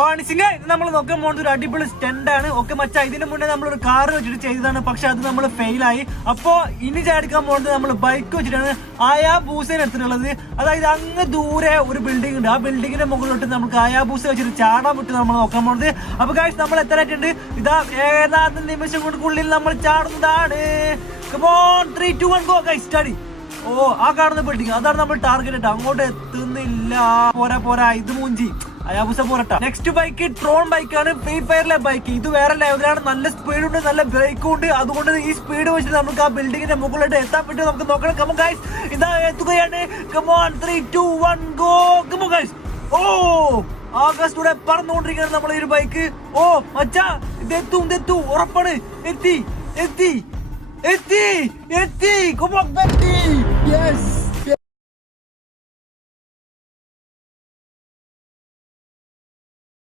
ഇത് നമ്മൾ നോക്കാൻ പോകുന്നത് ഒരു അടിപൊളി സ്റ്റണ്ട് ആണ്. ഓക്കെ മച്ചാ, ഇതിന് മുന്നേ നമ്മൾ ഒരു കാർ വെച്ചിട്ട് ചെയ്തതാണ്, പക്ഷെ അത് നമ്മൾ ഫെയിലായി. അപ്പോ ഇനി ചാടിക്കാൻ പോകുന്നത് നമ്മൾ ബൈക്ക് വെച്ചിട്ടാണ് ഹയാബൂസേനെ എടുത്തിട്ടുള്ളത്. അതായത് അങ്ങ് ദൂരെ ഒരു ബിൽഡിംഗ് ഉണ്ട്, ആ ബിൽഡിങ്ങിന്റെ മുകളിലോട്ട് നമുക്ക് ഹയാബൂസ വെച്ചിട്ട് ചാടാൻ വിട്ട് നമ്മൾ നോക്കാൻ പോകുന്നത്. അപ്പൊ ഗൈസ് നമ്മൾ എത്ര ആയിട്ടുണ്ട്, ഇതാ ഏതാനും നിമിഷങ്ങൾക്കുള്ളിൽ നമ്മൾ ചാടുന്നതാണ്. Come on, 3, 2, 1 go guys, study. ഓ ആ കാണുന്ന ബിൽഡിംഗ് അതാണ് നമ്മൾ ടാർഗറ്റ്. അങ്ങോട്ട് എത്തുന്നില്ല, പോരാ ഇത് മൂഞ്ചി അയാബുസ പോരട്ട. നെക്സ്റ്റ് ബൈക്ക് ട്രോൺ ബൈക്കാണ്, ഫ്രീ ഫയറിലെ ബൈക്ക്. ഇത് വേറെ ലെവലാണ്, നല്ല സ്പീഡുണ്ട്, നല്ല ബ്രേക്കും ഉണ്ട്. അതുകൊണ്ട് ഈ സ്പീഡ് വെച്ചിട്ട് നമുക്ക് ആ ബിൽഡിങ്ങിന്റെ മുകളിലോട്ട് എത്താൻ പറ്റും. നമുക്ക് നോക്കണം. കമോൺ ഗൈസ്, ഇതാ എത്തുകയാണ്. Come on 3, 2, 1 go. Come on guys. ഓ ആകാശത്തൂടെ പറന്നുകൊണ്ടിരിക്കുകയാണ് നമ്മളെ ഈ ബൈക്ക്. ഓ മച്ചാ, ഇതെത്തും ഉറപ്പാണ്. എത്തി. Come on, Betty! Yes!